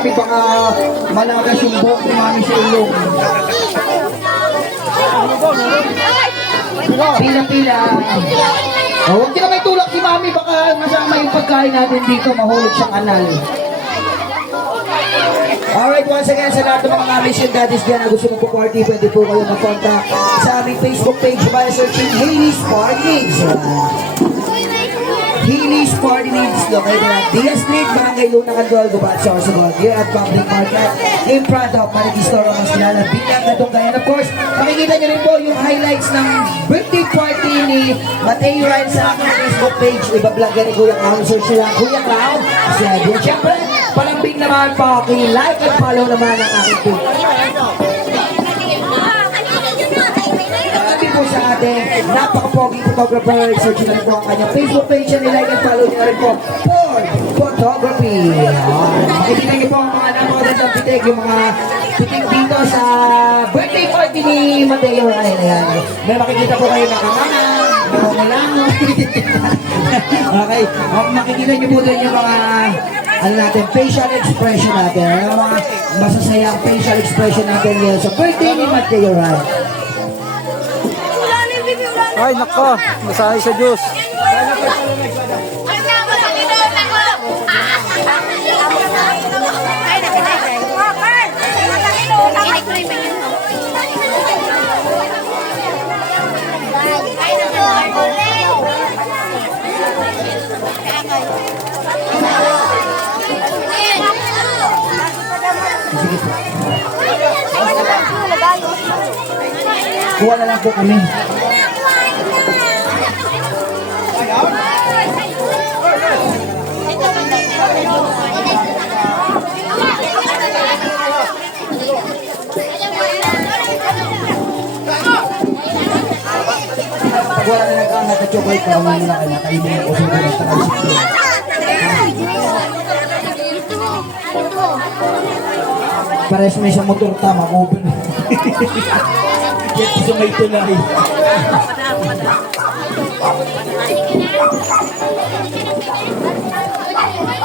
Mami, baka malagas yung buhok ni Mami sa ilong. Pila-pila. Oh, huwag ka na may tulak si Mami, baka masama yung pagkain natin dito, mahulog siyang anal. Alright, once again, sa lahat ng mga mamis and daddies dyan na gusto mo po party, pwede po kayo mag-contact sa aming Facebook page by searching Hailey's Party Needs. Hailey's Party Needs, located at Dia Street, Barangay Luna, Candol, Gubat, Sorsogon, here at Public Market, in front of Marikis Store, Masilala, Binyag na Tunggayan. Of course, makikita nyo rin po yung highlights ng birthday party ni Mateo Ryan sa aking Facebook page. Ibablog yan ni Kuya Clown. Search nyo lang Kuya Clown. Kasi yun, syempre, palambing naman po, like at follow naman ang aking page. Po sa ating napaka-poging photographer. Search na rin po ang kanyang Facebook page and like and follow nyo rin po for photography. Makikita nyo po ang mga napakagandang pitik, yung mga pitik dito sa birthday party ni Mateo Ryan. May makikita po kayo nakamana, nakumalango. Okay, makikita nyo po doon yung mga ano natin, facial expression natin. Yung mga masasayang facial expression natin yun sa birthday ni Mateo Ryan. Ay, nako. Masahe sa Diyos. Kuha na lang po kami. Pag wala na nag-aangat at chocolate, parang na kaya kainin ko sa mga pares may sa motor tama ko. Kaya sa may tulay.